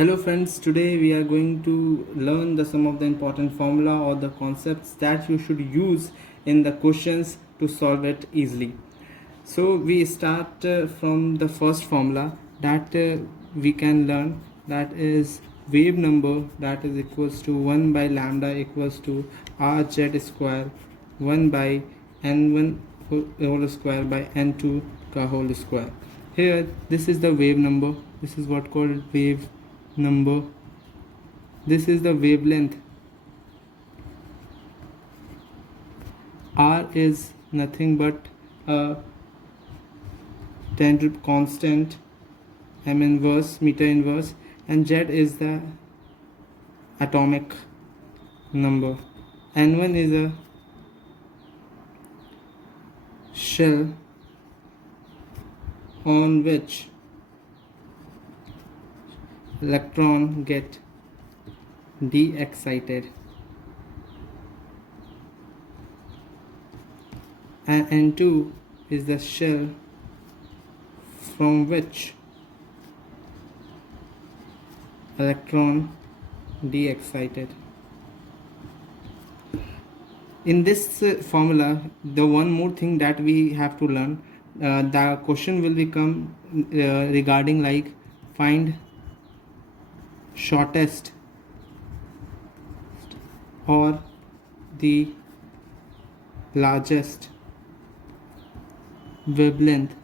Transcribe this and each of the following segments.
Hello friends, today we are going to learn some of the important formula or the concepts that you should use in the questions to solve it easily. So we start from the first formula that we can learn, that is wave number, that is equals to 1 by lambda equals to rz square 1 by n1 whole square by n2 ka whole square. Here this is the wave number, this is what called wave number, this is the wavelength, r is nothing but a tangent constant, m inverse, meter inverse, and z is the atomic number, n1 is a shell on which electron get de-excited, and n2 is the shell from which electron de-excited. In this formula, the one more thing that we have to learn, the question will become regarding like find shortest or the largest wavelength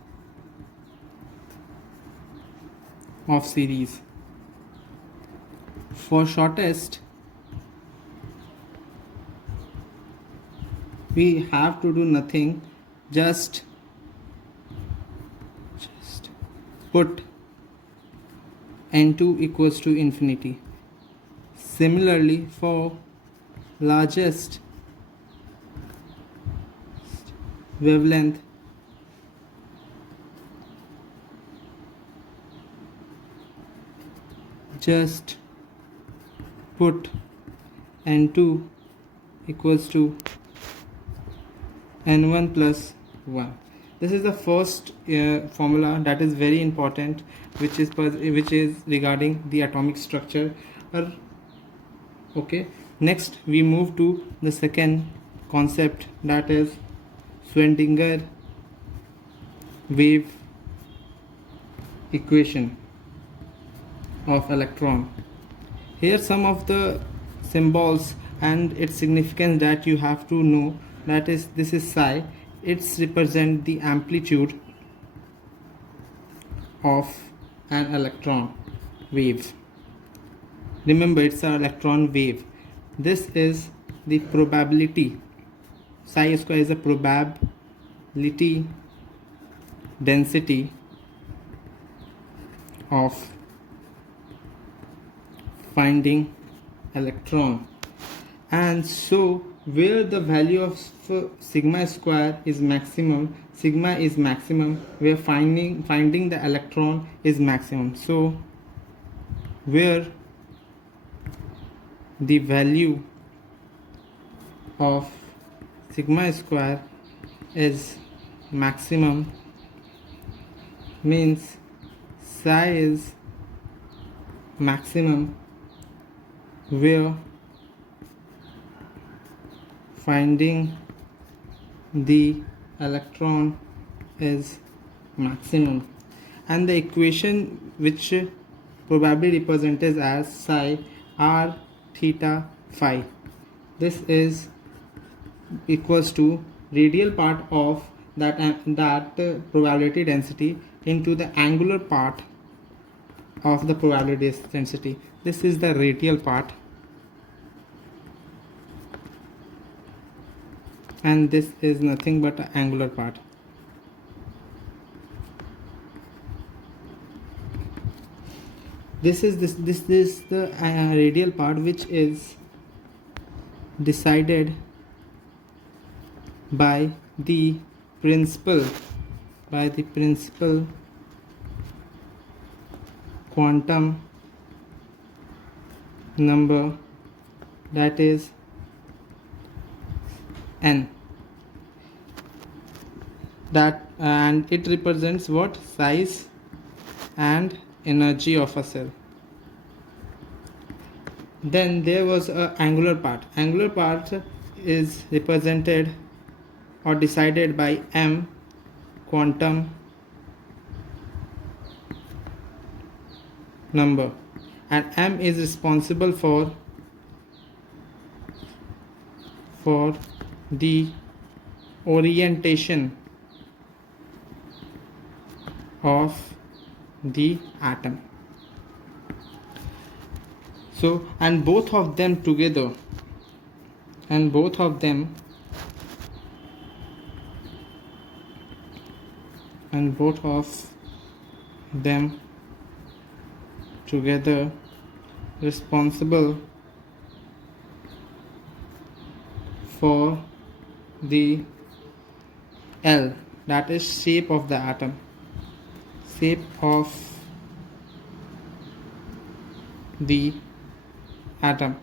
of series. For shortest, we have to do nothing, just put n2 equals to infinity. Similarly, for largest wavelength, just put n2 equals to n1 plus 1. This is the first formula that is very important, which is regarding the atomic structure. Okay, next we move to the second concept, that is Schrödinger wave equation of electron. Here some of the symbols and its significance that you have to know, that is, this is psi, it's represent the amplitude of an electron wave. Remember, it's an electron wave. This is the probability, psi square is a probability density of finding electron. And so where the value of sigma square is maximum, sigma is maximum, where finding the electron is maximum. So where the value of sigma square is maximum means psi is maximum, where finding the electron is maximum. And the equation which probably represented as psi r theta phi, this is equals to radial part of that probability density into the angular part of the probability density. This is the radial part, and this is nothing but an angular part. This is the radial part, which is decided by the principal quantum number, that is n, that and it represents what? Size and energy of a cell. Then there was a angular part. Angular part is represented or decided by m quantum number, and m is responsible for the orientation of the atom. So and both of them together responsible for the L, that is shape of the atom, shape of the atom.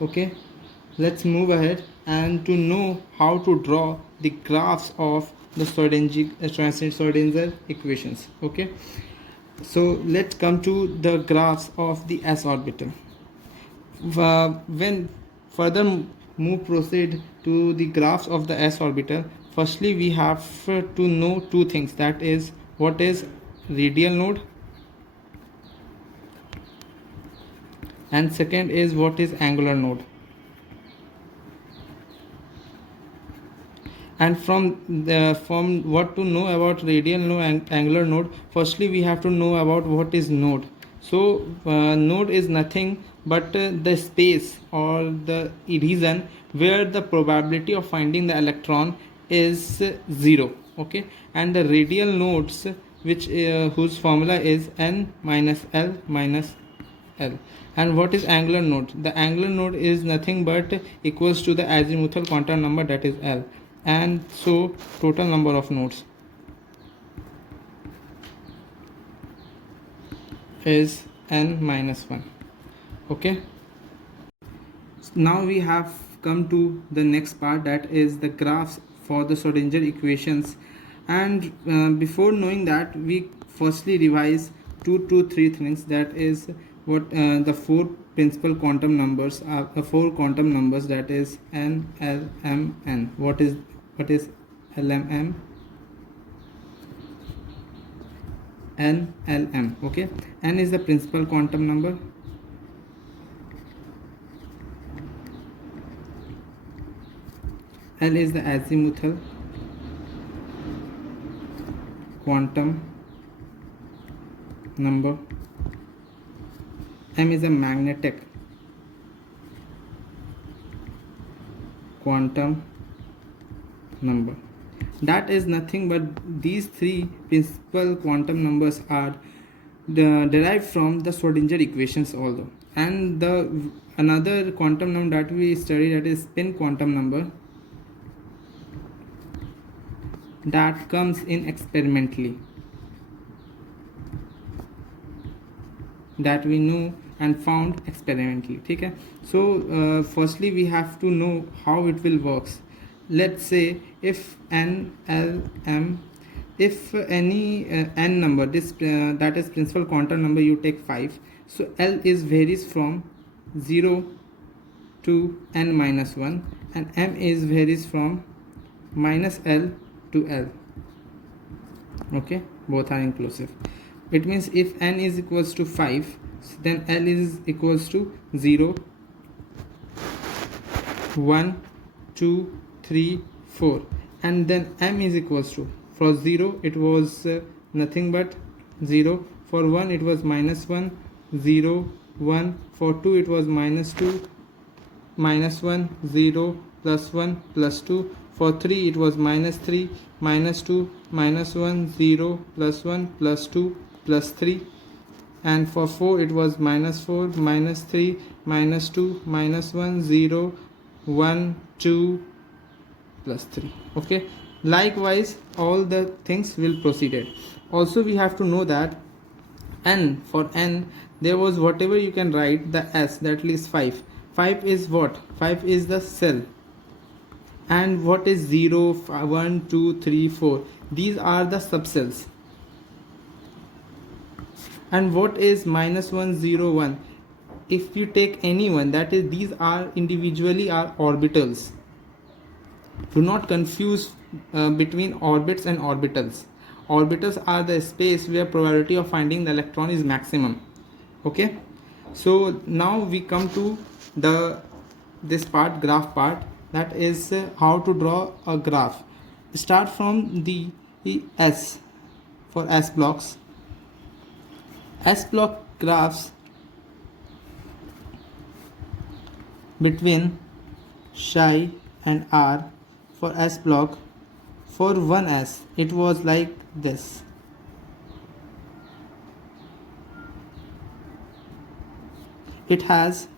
Okay, let's move ahead and to know how to draw the graphs of the Schrödinger equations. Okay, so let's come to the graphs of the s orbital. When further proceed to the graphs of the s orbital, firstly we have to know two things, that is what is radial node, and second is what is angular node. And from what to know about radial node and angular node, firstly we have to know about what is node. So node is nothing but the space or the region where the probability of finding the electron is 0. Okay, and the radial nodes, which whose formula is n minus l minus L. And what is angular node? The angular node is nothing but equals to the azimuthal quantum number, that is L. And so total number of nodes is n minus 1. Okay, now we have come to the next part, that is the graphs for the Schrödinger equations. And before knowing that, we firstly revise 2 to 3 things, that is what the four principal quantum numbers are, the four quantum numbers, that is n, l, m, n. What is l, m, m? N, L, M. Okay, n is the principal quantum number, L is the azimuthal quantum number, M is a magnetic quantum number. That is nothing but these three principal quantum numbers are derived from the Schrödinger equations also. And the another quantum number that we study, that is spin quantum number, that comes in experimentally, that we know and found experimentally. Okay, so firstly we have to know how it will works. Let's say if n, l, m, if any n number, this that is principal quantum number, you take 5, so l is varies from 0 to n minus 1, and m is varies from minus l to l. Okay, both are inclusive. It means if n is equals to 5, then l is equals to 0, 1, 2, 3, 4, and then m is equals to, for 0 it was nothing but 0, for 1 it was minus 1, 0, 1, for 2 it was minus 2, minus 1, 0, plus 1, plus 2, for 3 it was minus 3, minus 2, minus 1, 0, plus 1, plus 2, plus 3, and for 4 it was minus 4, minus 3, minus 2, minus 1, 0, 1, 2, plus 3. Okay, likewise all the things will proceeded. Also we have to know that n, for n there was whatever you can write the s, that is 5. 5 is what? 5 is the cell. And what is 0, 1, 2, 3, 4? These are the subcells. And what is minus 1, 0, 1? if you take any one, that is, these are individually are orbitals. Do not confuse between orbits and orbitals. Orbitals are the space where probability of finding the electron is maximum. Okay, so now we come to the this part, graph part, that is how to draw a graph. Start from the S for S blocks. S block graphs between psi and R. For S block, for 1s it was like this. It has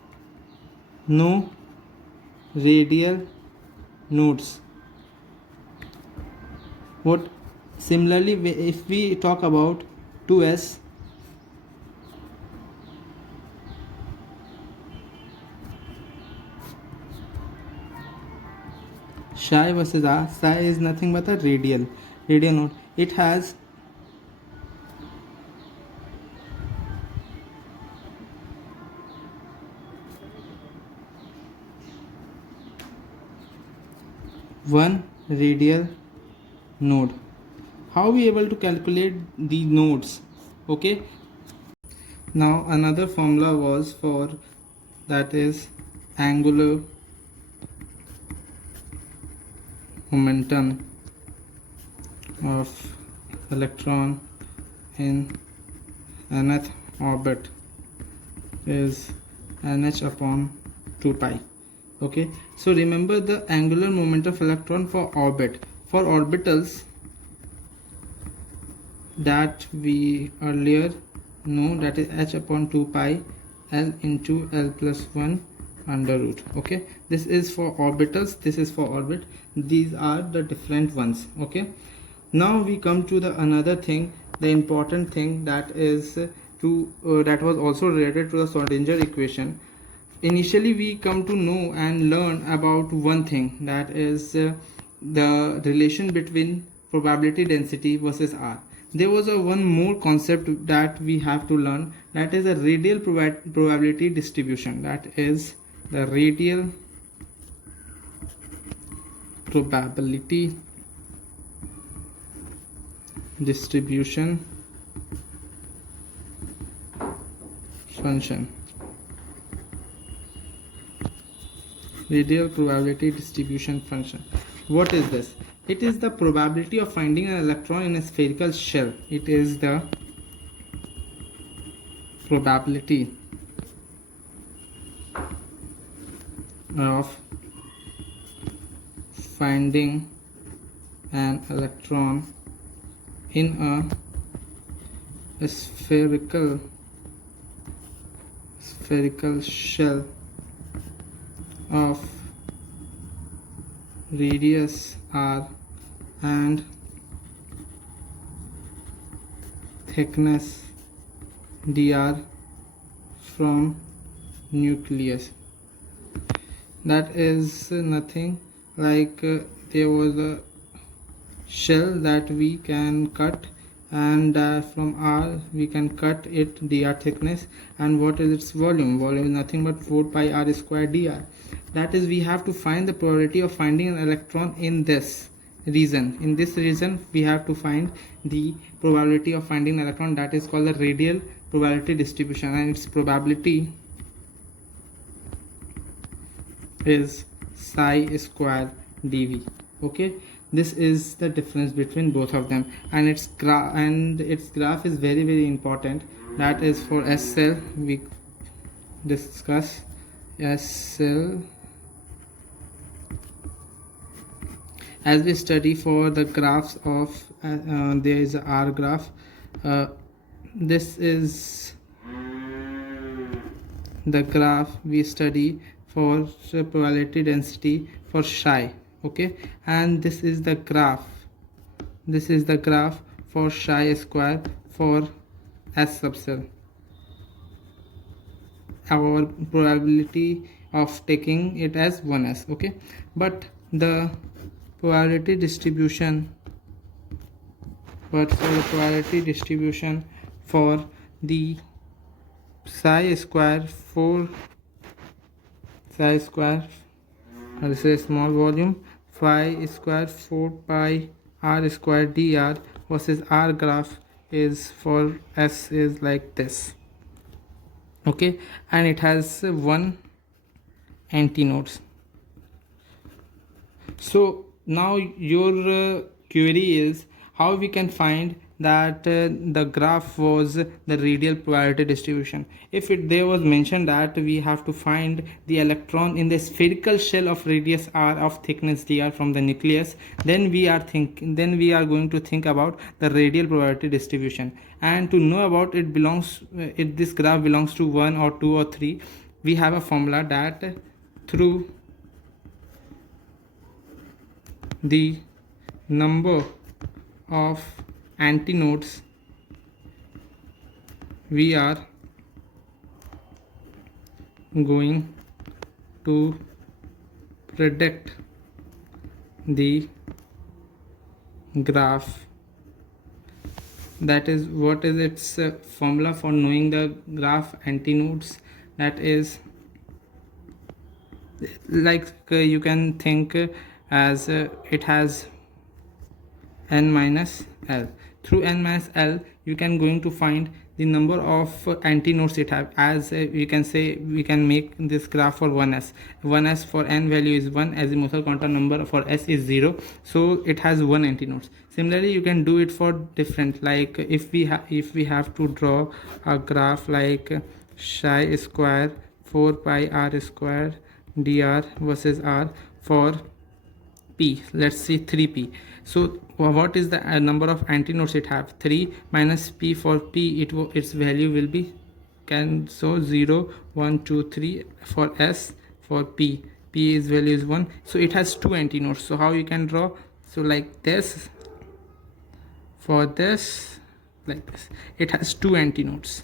no radial nodes. What similarly, if we talk about 2s, psi versus R, psi is nothing but a radial node. It has one radial node. How we able to calculate the nodes? Okay, now another formula was for that is angular momentum of electron in nth orbit is nh upon 2 pi. Okay, so remember the angular momentum of electron for orbit. For orbitals that we earlier know, that is h upon 2 pi l into l plus 1 under root. Okay, this is for orbitals, this is for orbit. These are the different ones. Okay, now we come to the another thing, the important thing, that is that was also related to the Schrodinger equation. Initially we come to know and learn about one thing, that is the relation between probability density versus R. There was a one more concept that we have to learn, that is a radial probability distribution. That is the radial probability distribution function. Radial probability distribution function. What is this? It is the probability of finding an electron in a spherical shell. It is the probability of finding an electron in a spherical shell of radius r and thickness dr from nucleus. That is nothing like there was a shell that we can cut, and from R we can cut it dr thickness, and what is its volume? Volume is nothing but 4 pi r square dr. That is, we have to find the probability of finding an electron in this region. In this region we have to find the probability of finding an electron, that is called the radial probability distribution, and its probability is psi square dv. Okay, this is the difference between both of them, and its graph is very, very important. That is for S cell we discuss. S cell, as we study for the graphs of there is a R graph. This is the graph we study for probability density for psi. Okay, and this is the graph for psi square for S subcell. Our probability of taking it as 1s. Okay, but the probability distribution for the psi square 4 psi square, this is small volume, phi square 4 pi r square dr versus r graph is for S is like this. Okay, and it has one antinodes. So now your query is how we can find that the graph was the radial probability distribution. If there was mentioned that we have to find the electron in the spherical shell of radius r of thickness dr from the nucleus, then we are going to think about the radial probability distribution. And to know about it if this graph belongs to 1 or 2 or 3, we have a formula that through the number of antinodes we are going to predict the graph. That is what is its formula for knowing the graph antinodes. That is like you can think as it has n minus l. Through n minus l you can going to find the number of antinodes it have. As we can say, we can make this graph for 1s for n value is 1, azimuthal quantum number for s is 0, so it has 1 antinodes. Similarly you can do it for different, like if we have to draw a graph like psi square 4 pi r square dr versus r for p, let's see 3p. So what is the number of antinodes it have? 3 minus p. For p its value will be 0 1 2 3. For s, for p is value is 1, so it has 2 antinodes. So how you can draw? So like this, for this, like this, it has 2 antinodes.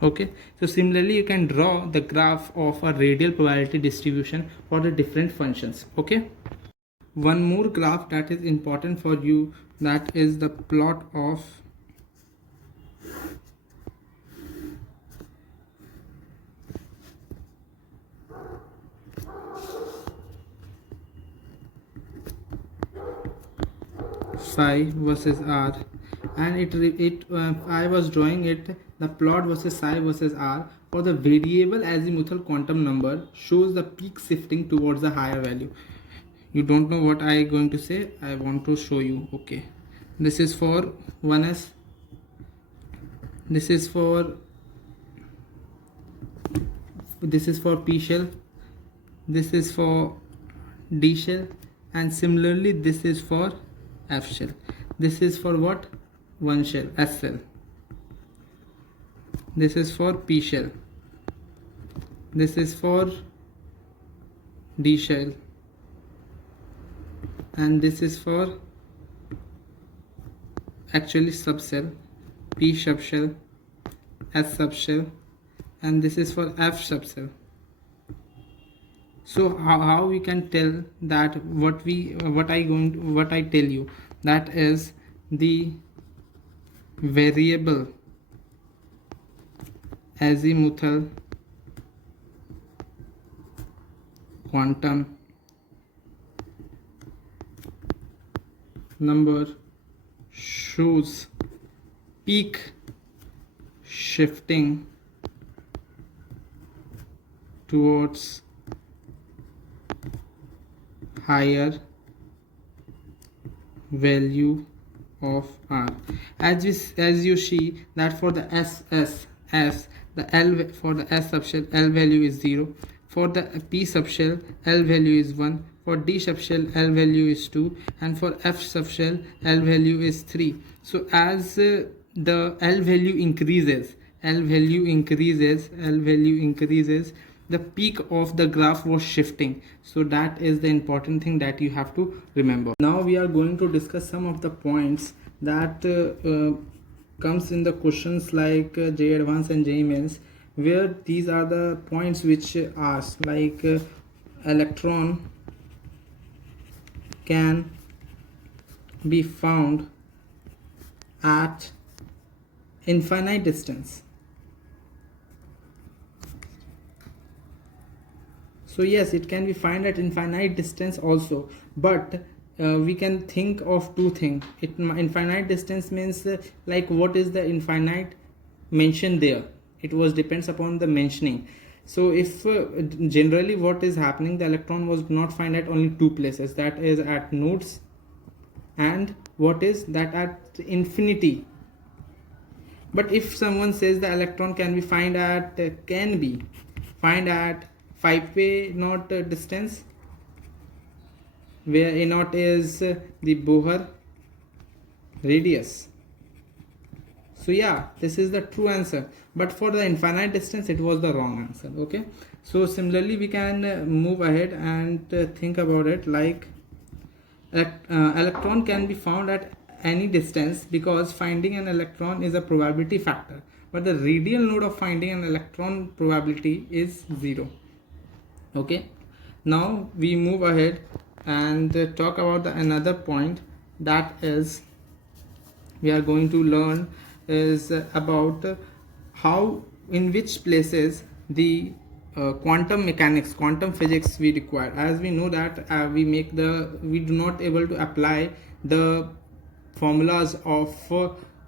Okay, so similarly you can draw the graph of a radial probability distribution for the different functions. Okay, one more graph that is important for you, that is the plot of psi versus r, and I was drawing it, the plot versus psi versus r for the variable azimuthal quantum number shows the peak shifting towards the higher value. You don't know what I going to say, I want to show you. Okay, this is for 1s, this is for p shell, this is for d shell, and similarly this is for f shell. This is for what? 1 shell, s shell. This is for p shell, this is for d shell, and this is for actually subshell, p subshell, s subshell, and this is for f subshell. So how we can tell that what I tell you, that is the variable azimuthal quantum number shows peak shifting towards higher value of r. As you see that for the the L for the S subshell L value is 0, for the P subshell L value is 1, for D subshell L value is 2, and for F subshell L value is 3. So as the L value increases, the peak of the graph was shifting. So that is the important thing that you have to remember. Now we are going to discuss some of the points that comes in the questions like J Advanced and J Mains, where these are the points which ask like electron can be found at infinite distance. So yes, it can be found at infinite distance also, but we can think of two things. Infinite distance means like what is the infinite mentioned there. It was depends upon the mentioning. So if generally what is happening, the electron was not found at only two places, that is at nodes, and what is that at infinity. But if someone says the electron can be found at 5 pi naught distance, where a naught is the Bohr radius. So yeah, this is the true answer, but for the infinite distance it was the wrong answer. Okay, so similarly we can move ahead and think about it like electron can be found at any distance because finding an electron is a probability factor, but the radial node of finding an electron probability is 0. Okay, now we move ahead and talk about another point, that is we are going to learn is about how in which places the quantum mechanics, quantum physics we require. As we know that we do not able to apply the formulas of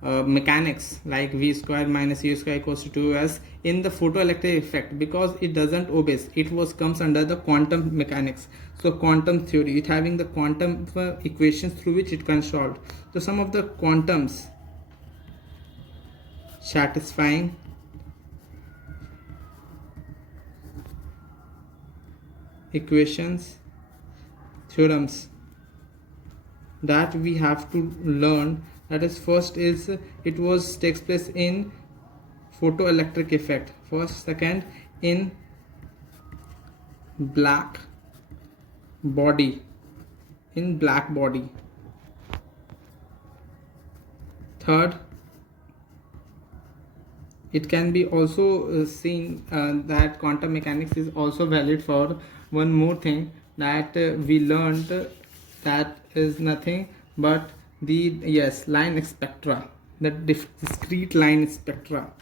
mechanics like v square minus u square equals to 2s in the photoelectric effect, because it doesn't obey, it was comes under the quantum mechanics. So quantum theory, it having the quantum equations through which it can solve. So some of the quantums satisfying equations, theorems that we have to learn, that is first is it was takes place in photoelectric effect, first, second in black body, third it can be also seen that quantum mechanics is also valid for one more thing that we learned, that is nothing but the line spectra, the discrete line spectra.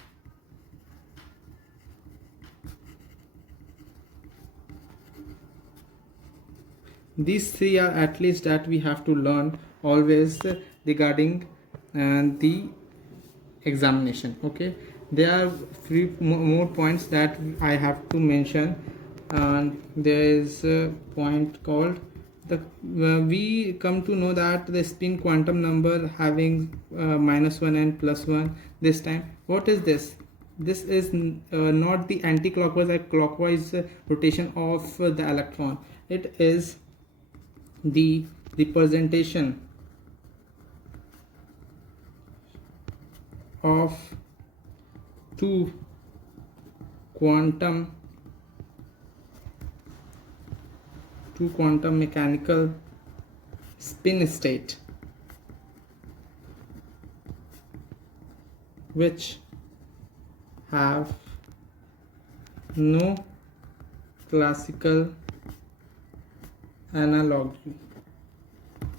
These three are at least that we have to learn always regarding the examination. Okay, there are three more points that I have to mention, and there is a point called the we come to know that the spin quantum number having -1 and +1 this time. What is this? This is not the anti-clockwise or clockwise rotation of the electron. It is the representation of two quantum mechanical spin state which have no classical analogy.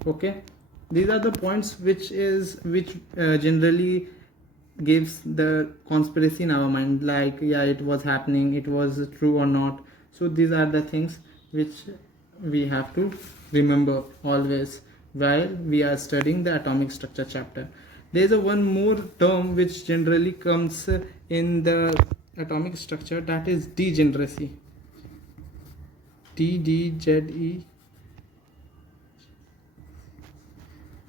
Okay, these are the points which generally gives the conspiracy in our mind, like yeah, it was happening, it was true or not. So these are the things which we have to remember always while we are studying the atomic structure chapter. There is a one more term which generally comes in the atomic structure, that is degeneracy. DDZE,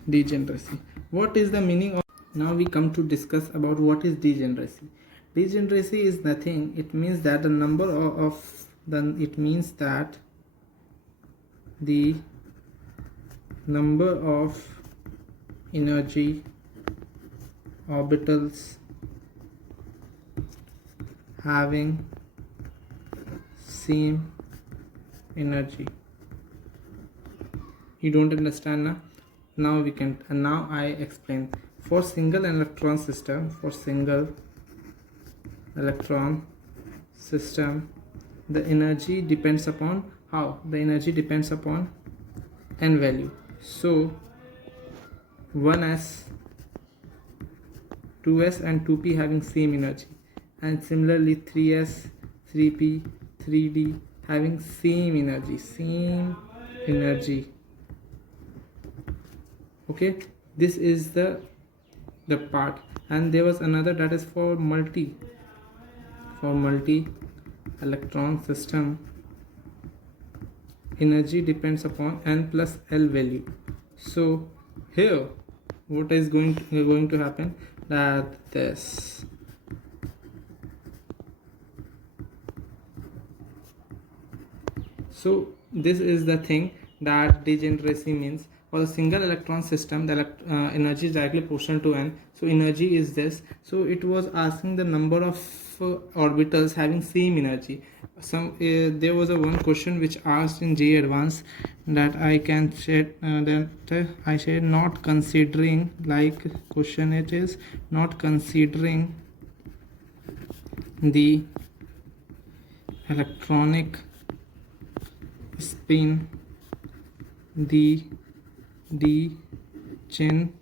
degeneracy. What is the meaning of? Now we come to discuss about what is degeneracy. Degeneracy is nothing, it means that the number of it means that the number of energy orbitals having same energy. You don't understand now? Now we can, and now I explain. For single electron system, the energy depends upon how? The energy depends upon n value. So 1s 2s and 2p having same energy, and similarly 3s, 3p, 3d having same energy. Okay, this is the part. And there was another, that is for multi electron system. Energy depends upon n plus l value. So here what is going to happen, that this, so this is the thing that degeneracy means. For the single electron system, the energy is directly proportional to n. So energy is this. So it was asking the number of orbitals having same energy. There was a one question which asked in J Advanced, that I can share I said, not considering, like question it is, not considering the electronic spin, the degeneracy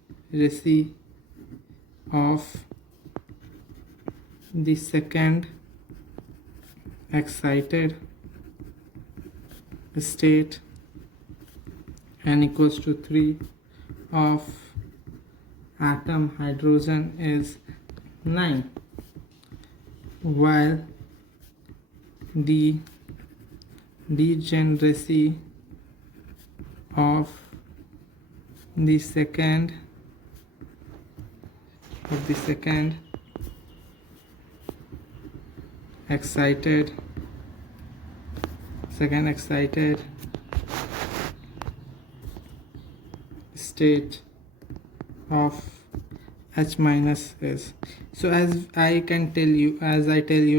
of the second excited state n equals to 3 of atom hydrogen is 9, while the degeneracy of the second excited state of H minus is. So as I tell you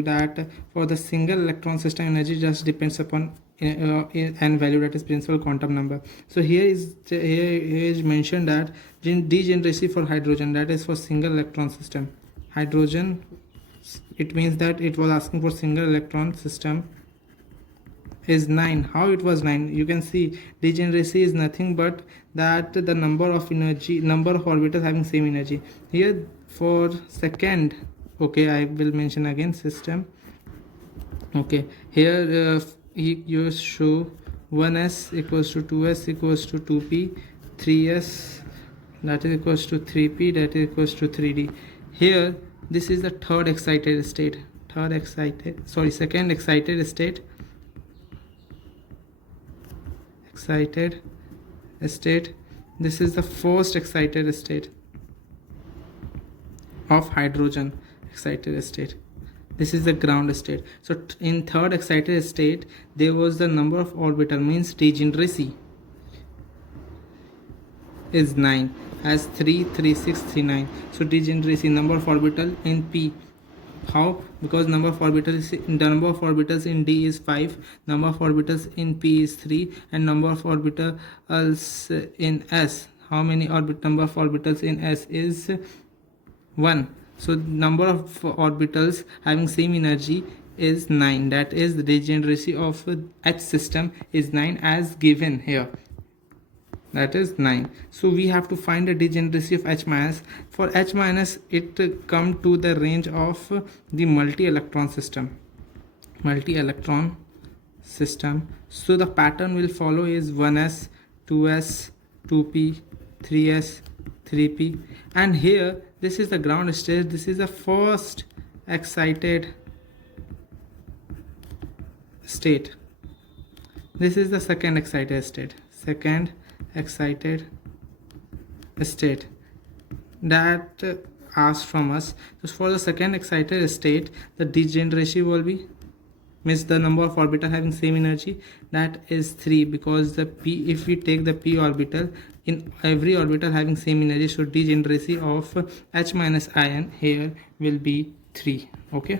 that for the single electron system, energy just depends upon n value, that is principal quantum number. So here is mentioned that degeneracy for hydrogen, that is for single electron system. Hydrogen, it means that it was asking for single electron system, is 9. How it was 9? You can see degeneracy is nothing but that the number of orbitals having same energy. Here for second, okay, I will mention again system. Okay, here you show 1s equals to 2s equals to 2p, 3s that is equals to 3p, that is equals to 3d. Here this is the second excited state. This is the first excited state of hydrogen. This is the ground state. So in third excited state, there was the number of orbital, means degeneracy is 9, as 3, 3, 6, 3, 9. So degeneracy, number of orbital in p. How? Because number of orbitals in d is 5, number of orbitals in p is 3, and number of orbitals in s, how many number of orbitals in s is 1. So number of orbitals having same energy is 9, that is the degeneracy of H system is 9 as given here, that is 9. So we have to find the degeneracy of H minus. For H minus, it come to the range of the multi-electron system. So the pattern will follow is 1s, 2s, 2p, 3s, 3p, and here this is the ground state. This is the first excited state. This is the second excited state that asked from us. So for the second excited state, the degeneracy will be, means the number of orbital having same energy, that is 3, because the p, if we take the p orbital, in every orbital having same energy, so degeneracy of H minus ion here will be 3. Okay.